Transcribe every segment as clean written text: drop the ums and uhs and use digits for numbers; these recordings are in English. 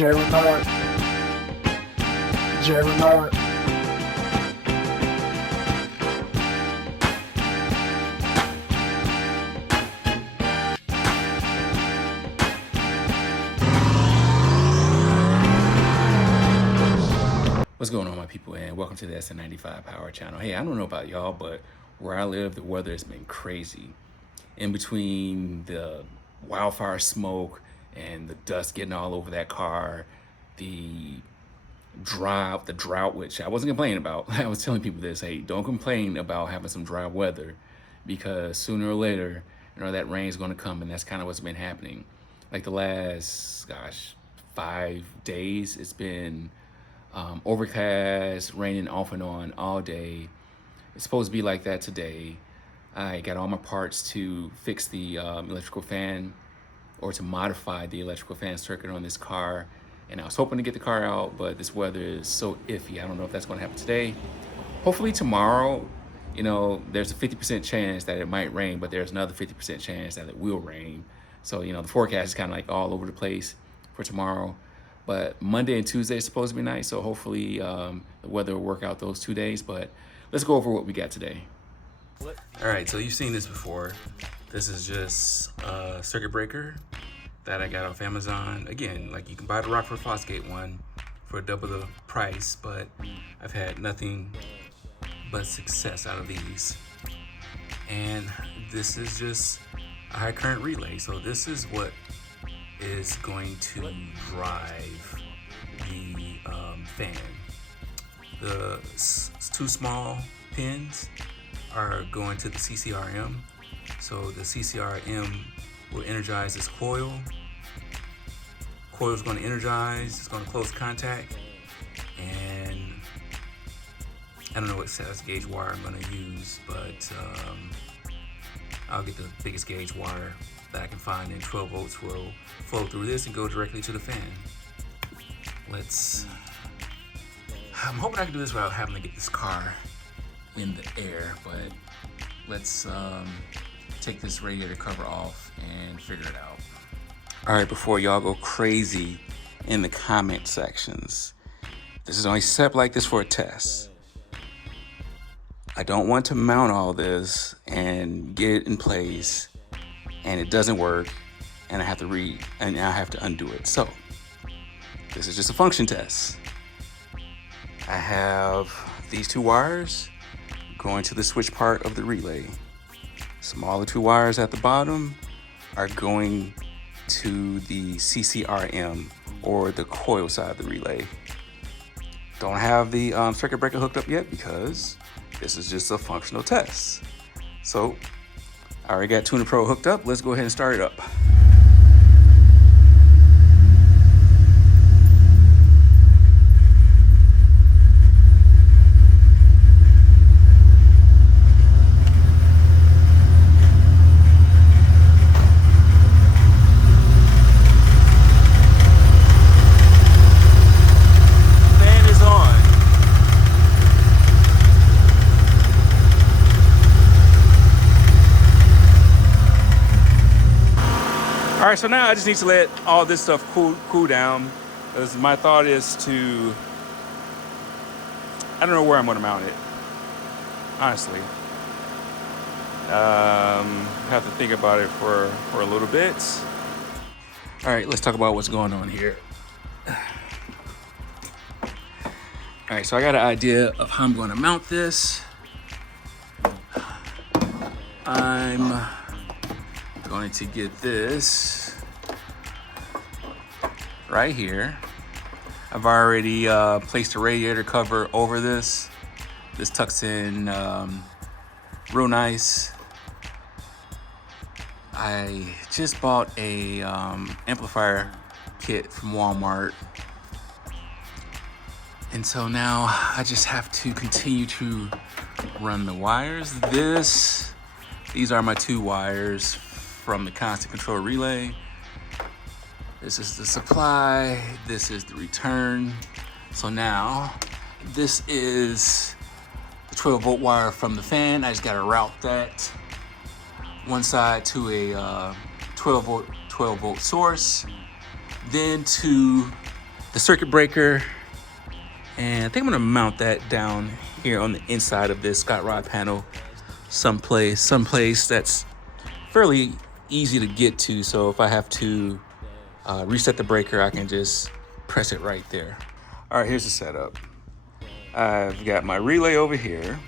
Renard. Renard. What's going on, my people, and welcome to the Sn95 Power Channel. Hey, I don't know about y'all, but where I live, the weather has been crazy. In between the wildfire smoke and the dust getting all over that car, the drought, which I wasn't complaining about. I was telling people this, hey, don't complain about having some dry weather, because sooner or later, that rain is going to come, and that's kind of what's been happening. Like the last, 5 days, it's been overcast, raining off and on all day. It's supposed to be like that today. I got all my parts to fix the electrical fan, or to modify the electrical fan circuit on this car. And I was hoping to get the car out, but this weather is so iffy. I don't know if that's going to happen today. Hopefully tomorrow, there's a 50% chance that it might rain, but there's another 50% chance that it will rain. So, the forecast is kind of like all over the place for tomorrow. But Monday and Tuesday is supposed to be nice, so hopefully the weather will work out those 2 days. But let's go over what we got today. All right, so you've seen this before. This is just a circuit breaker that I got off Amazon. Again, like, you can buy the Rockford Fosgate one for double the price, but I've had nothing but success out of these. And this is just a high current relay. So this is what is going to drive the fan. The two small pins are going to the CCRM. So the CCRM will energize this coil. Coil is going to energize, it's going to close contact, and I don't know what size gauge wire I'm going to use, but I'll get the biggest gauge wire that I can find, and 12 volts will flow through this and go directly to the fan. I'm hoping I can do this without having to get this car in the air, but let's take this radiator cover off and figure it out. All right, before y'all go crazy in the comment sections, this is only set up like this for a test. I don't want to mount all this and get it in place and it doesn't work, and I have to undo it. So this is just a function test. I have these two wires going to the switch part of the relay. Smaller two wires at the bottom are going to the CCRM, or the coil side of the relay. Don't have the circuit breaker hooked up yet because this is just a functional test. So I already got Tuner Pro hooked up. Let's go ahead and start it up. All right, so now I just need to let all this stuff cool down, because my thought is to, I don't know where I'm gonna mount it, honestly. Have to think about it for a little bit. All right, let's talk about what's going on here. All right, so I got an idea of how I'm gonna mount this. I'm going to get this right here. I've already placed a radiator cover over this. This tucks in real nice. I just bought a amplifier kit from Walmart, and so now I just have to continue to run the wires. These are my two wires from the constant control relay. This is the supply, this is the return. So now this is the 12 volt wire from the fan. I just gotta route that one side to a 12 volt source, then to the circuit breaker, and I think I'm gonna mount that down here on the inside of this scot rod panel, someplace that's fairly easy to get to. So if I have to reset the breaker, I can just press it right there. All right, here's the setup. I've got my relay over here.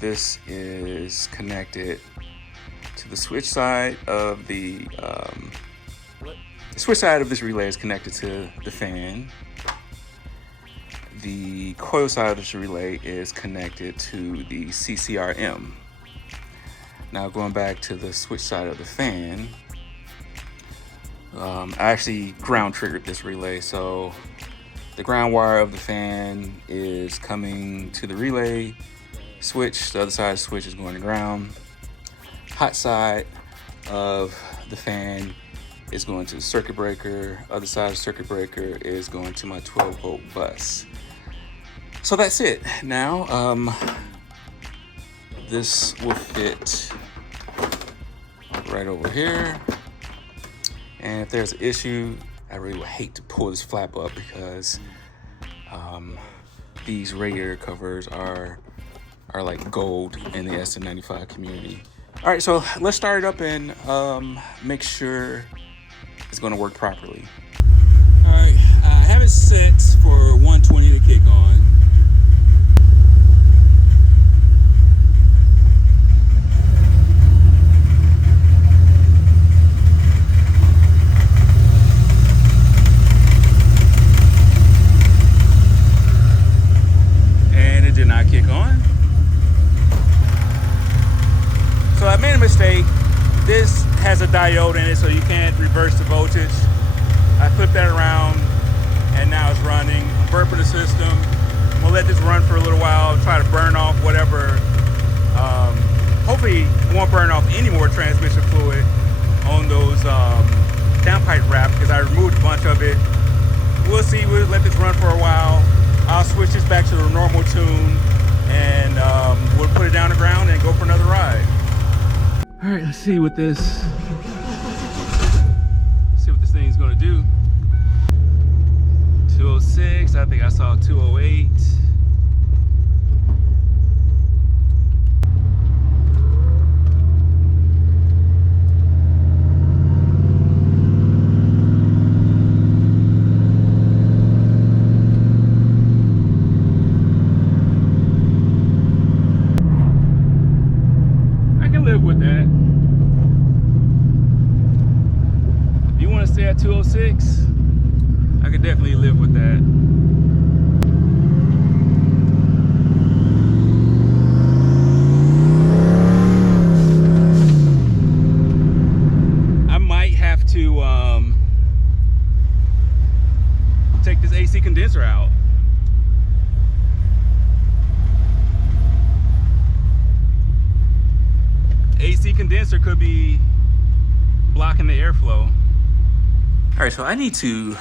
This is connected to the switch side of the switch side of this relay is connected to the fan. The coil side of this relay is connected to the CCRM. Now going back to the switch side of the fan, I actually ground triggered this relay. So the ground wire of the fan is coming to the relay switch. The other side of the switch is going to ground. Hot side of the fan is going to the circuit breaker. Other side of the circuit breaker is going to my 12-volt bus. So that's it. Now, this will fit right over here. And if there's an issue, I really would hate to pull this flap up because these radiator covers are like gold in the Sn95 community. All right, so let's start it up and make sure it's gonna work properly. All right, I have it set for 120 to kick on. And it did not kick on. So I made a mistake. This has a diode in it, so you can't reverse the voltage. I flipped that around, and now it's running. I'm burping the system. I'm gonna let this run for a little while, try to burn off whatever. Hopefully, it won't burn off any more transmission fluid on those downpipe wraps because I removed a bunch of it. We'll see. We'll let this run for a while. I'll switch this back to the normal tune, and we'll put it down the ground and go for another ride. All right, let's see what this thing's gonna do. 206, I think I saw 208. I can live with that. If you want to stay at 206, I could definitely live with that. I might have to take this AC condenser out. AC condenser could be blocking the airflow. All right, so I need to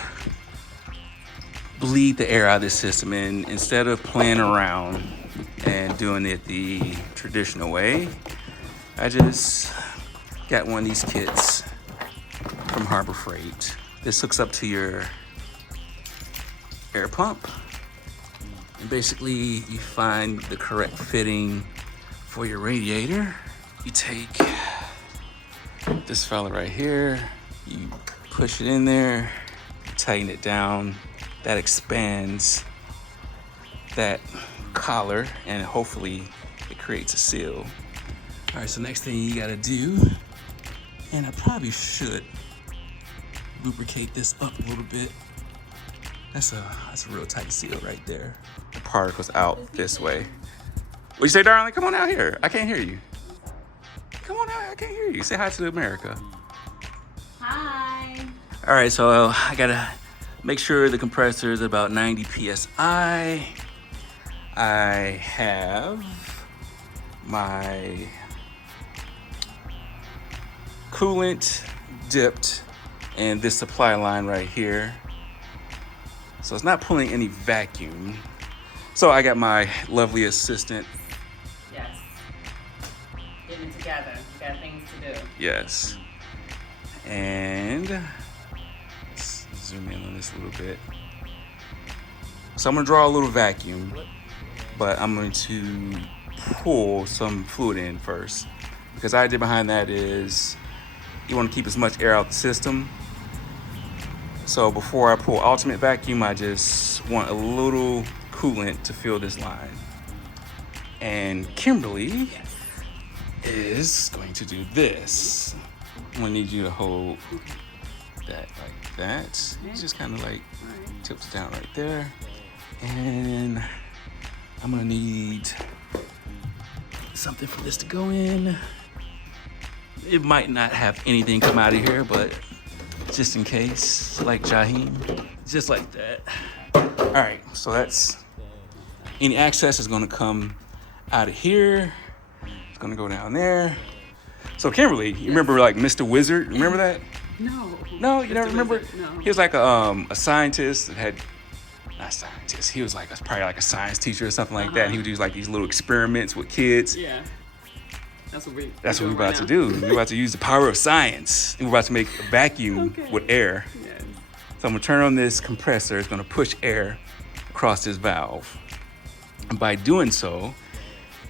bleed the air out of this system, and instead of playing around and doing it the traditional way, I just got one of these kits from Harbor Freight. This hooks up to your air pump, and basically you find the correct fitting for your radiator. You take this fella right here, you push it in there, tighten it down. That expands that collar, and hopefully it creates a seal. All right, so next thing you gotta do, and I probably should lubricate this up a little bit. That's a real tight seal right there. The particle's out this way. What'd you say, darling? Come on out here. I can't hear you. Come on out, I can't hear you. Say hi to America. Hi. All right, so I gotta make sure the compressor is about 90 PSI. I have my coolant dipped in this supply line right here. So it's not pulling any vacuum. So I got my lovely assistant. Yes. Getting it together. You got things to do. Yes. And let's zoom in on this a little bit. So I'm gonna draw a little vacuum, but I'm going to pull some fluid in first. Because the idea behind that is you want to keep as much air out the system. So before I pull ultimate vacuum, I just want a little coolant to fill this line. And Kimberly is going to do this. I'm gonna need you to hold that like that. It just kind of like tips down right there. And I'm gonna need something for this to go in. It might not have anything come out of here, but just in case, like Jaheim, just like that. All right, so that's, any excess is gonna come out of here. It's gonna go down there. So Kimberly, you remember like Mr. Wizard? Remember that? No, you never remember? No. He was like a scientist that had, not scientist, he was like probably like a science teacher or something like that. And he would do like these little experiments with kids. Yeah. That's what we're about to do. We're about to use the power of science. And we're about to make a vacuum with air. Yes. So I'm gonna turn on this compressor. It's gonna push air across this valve. And by doing so,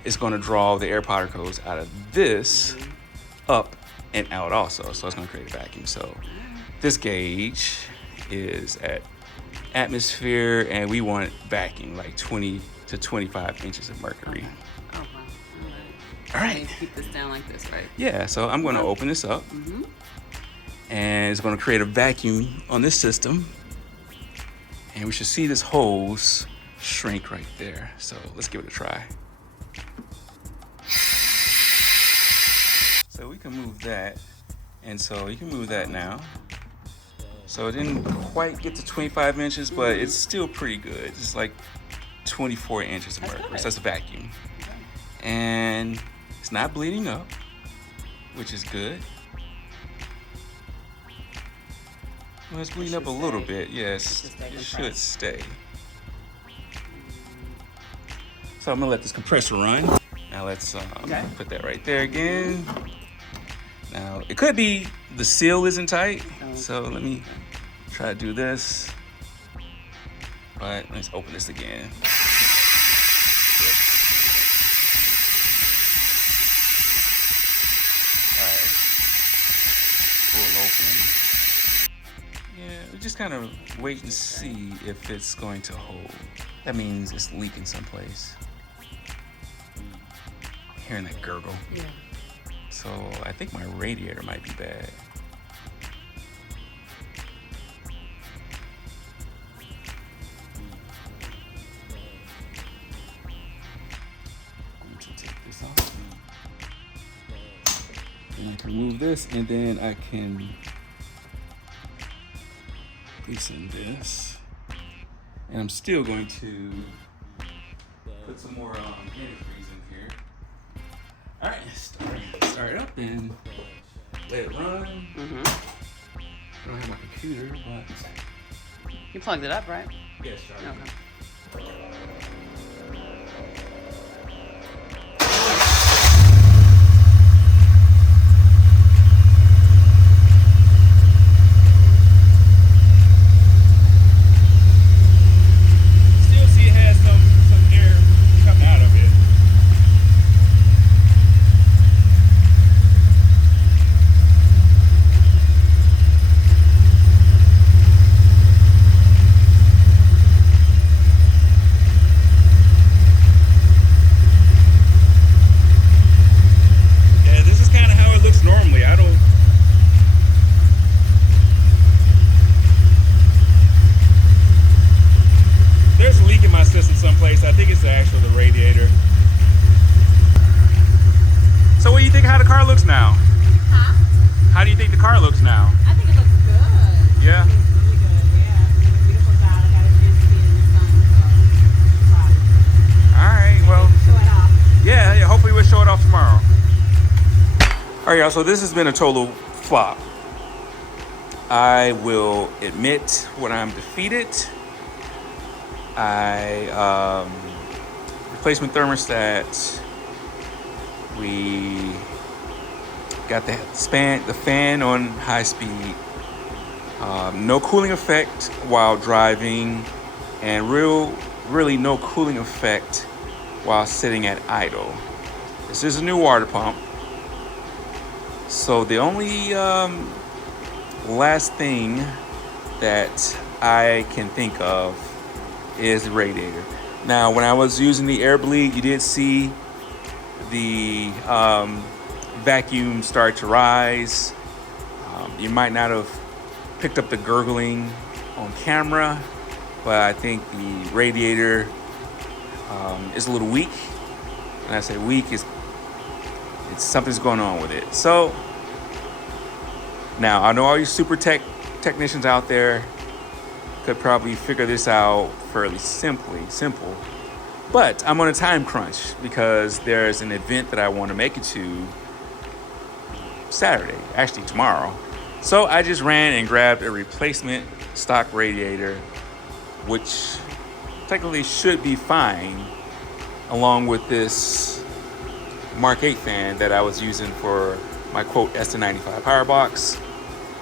it's gonna draw the air particles out of this up and out also. So it's gonna create a vacuum. So this gauge is at atmosphere, and we want vacuum, like 20 to 25 inches of mercury. Oh, wow. All right. Keep this down like this, right? Yeah, so I'm gonna open this up. And it's gonna create a vacuum on this system. And we should see this hose shrink right there. So let's give it a try. So we can move that. And so you can move that now. So it didn't quite get to 25 inches, but it's still pretty good. It's like 24 inches of mercury. So that's a vacuum. And it's not bleeding up, which is good. Well, it's bleeding up a little bit. Yes, it should stay. So I'm gonna let this compressor run. Now let's put that right there again. Now it could be the seal isn't tight, so let me try to do this. But let's open this again. Alright, full open. Yeah, we just kind of wait and see if it's going to hold. That means it's leaking someplace. I'm hearing that gurgle. Yeah. So I think my radiator might be bad. I'm going to take this off. And I can remove this, and then I can loosen this. And I'm still going to put some more antifreeze in here. All right, start it up and let it run. I don't have my computer, but You plugged it up, right? yes, sure. Okay. Still see it has some air coming out of it. Someplace. I think it's actually the radiator. So what do you think how the car looks now? Huh? How do you think the car looks now? I think it looks good. Yeah? I think it's really good, yeah. It's a beautiful car. I got a chance to see it in the sun, so proud. Alright, well. Show it off. Yeah, hopefully we'll show it off tomorrow. Alright, y'all, so this has been a total flop. I will admit when I'm defeated. Replacement thermostat. We got the fan on high speed. No cooling effect while driving, and really no cooling effect while sitting at idle. This is a new water pump. So the only last thing that I can think of is the radiator. Now, when I was using the air bleed, you did see the vacuum start to rise. You might not have picked up the gurgling on camera, but I think the radiator is a little weak. When I say weak, it's something's going on with it. So now I know all you super technicians out there could probably figure this out fairly simple, but I'm on a time crunch because there's an event that I want to make it to Saturday, actually tomorrow. So I just ran and grabbed a replacement stock radiator, which technically should be fine, along with this Mark 8 fan that I was using for my quote Sn95 power box.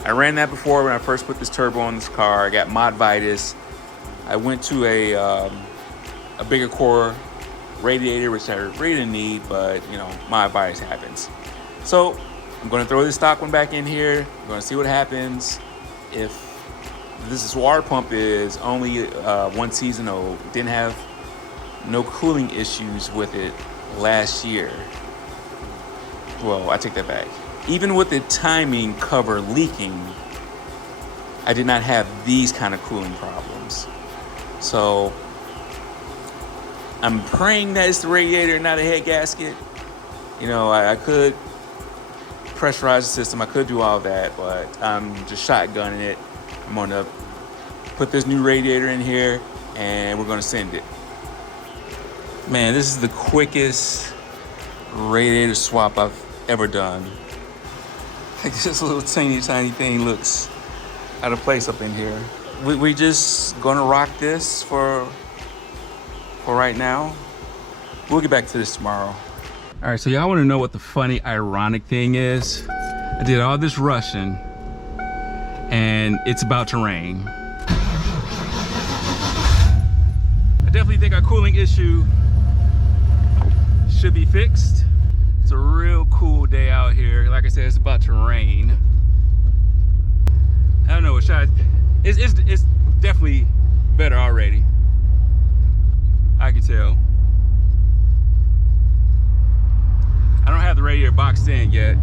I ran that before when I first put this turbo on this car. I got modvitis. I went to a bigger core radiator, which I really didn't need, but you know, modvitis happens. So I'm going to throw this stock one back in here. I'm going to see what happens. If this water pump is only 1 season old, didn't have no cooling issues with it last year. Well, I take that back. Even with the timing cover leaking, I did not have these kind of cooling problems. So I'm praying that it's the radiator, not a head gasket. You know, I could pressurize the system, I could do all that, but I'm just shotgunning it. I'm gonna put this new radiator in here and we're gonna send it. Man, this is the quickest radiator swap I've ever done. Like, this little tiny thing looks out of place up in here. We just gonna rock this for right now. We'll get back to this tomorrow. All right, so y'all wanna know what the funny, ironic thing is? I did all this rushing and it's about to rain. I definitely think our cooling issue should be fixed. It's a real cool day out here. Like I said, it's about to rain. I don't know, it's definitely better already. I can tell. I don't have the radiator boxed in yet.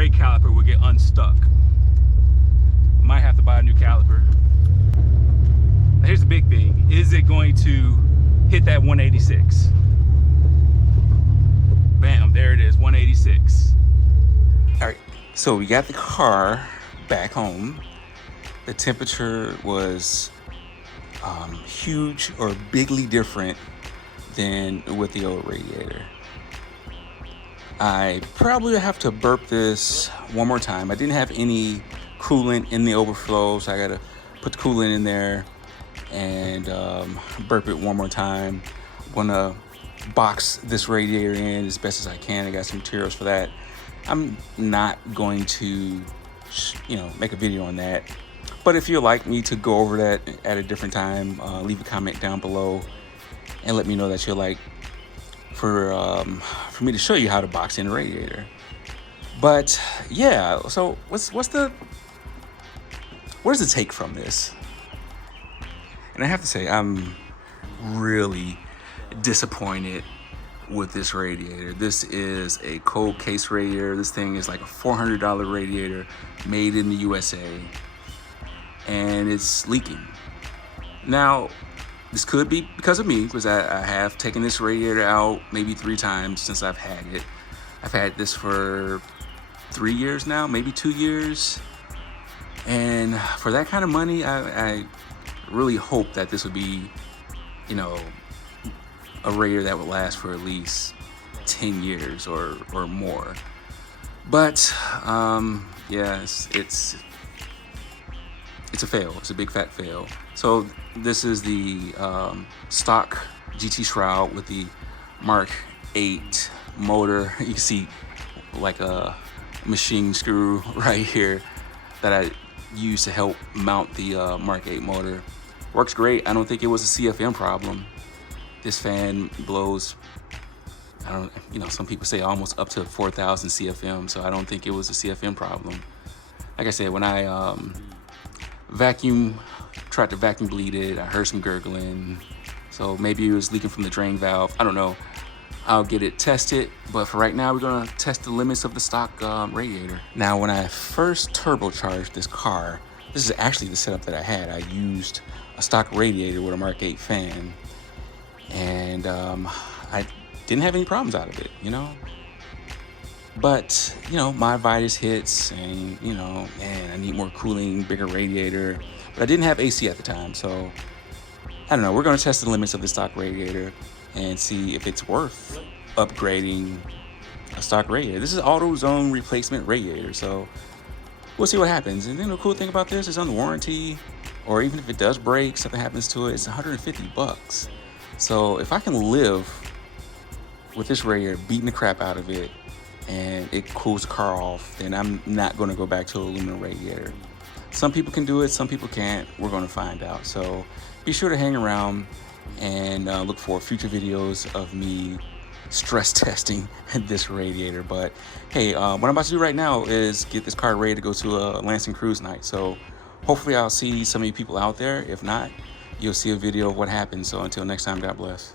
brake caliper will get unstuck. Might have to buy a new caliper. Now here's the big thing. Is it going to hit that 186? Bam, there it is, 186. All right, so we got the car back home. The temperature was huge or bigly different than with the old radiator. I probably have to burp this one more time. I didn't have any coolant in the overflow, so I gotta put the coolant in there and burp it one more time. I'm gonna box this radiator in as best as I can. I got some materials for that. I'm not going to, make a video on that. But if you'd like me to go over that at a different time, leave a comment down below and let me know that you'd like for me to show you how to box in a radiator. But yeah, so where's the take from this? And I have to say, I'm really disappointed with this radiator. This is a cold case radiator. This thing is like a $400 radiator made in the USA, and it's leaking. Now, this could be because of me, because I have taken this radiator out maybe 3 times since I've had it. I've had this for 3 years now, maybe 2 years. And for that kind of money, I really hope that this would be, a radiator that would last for at least 10 years or more. But yeah, it's a fail. It's a big fat fail. So this is the stock GT shroud with the Mark 8 motor. You can see like a machine screw right here that I used to help mount the Mark 8 motor. Works great. I don't think it was a CFM problem. This fan blows, some people say almost up to 4,000 CFM, so I don't think it was a CFM problem. Like I said, when I tried to vacuum bleed it, I heard some gurgling, so maybe it was leaking from the drain valve. I don't know. I'll get it tested, but for right now, we're gonna test the limits of the stock radiator. Now, when I first turbocharged this car, this is actually the setup that I had. I used a stock radiator with a Mark 8 fan, and I didn't have any problems out of it, But, my Vitus hits, and, man, I need more cooling, bigger radiator. But I didn't have AC at the time, so I don't know. We're going to test the limits of the stock radiator and see if it's worth upgrading a stock radiator. This is AutoZone replacement radiator, so we'll see what happens. And then the cool thing about this is under warranty, or even if it does break, something happens to it, it's $150. So if I can live with this radiator, beating the crap out of it, and it cools the car off, then I'm not going to go back to an aluminum radiator. Some people can do it, some people can't. We're going to find out. So be sure to hang around and look for future videos of me stress testing this radiator. But hey, what I'm about to do right now is get this car ready to go to a Lansing cruise night. So hopefully I'll see some of you people out there. If not, you'll see a video of what happened. So until next time, God bless.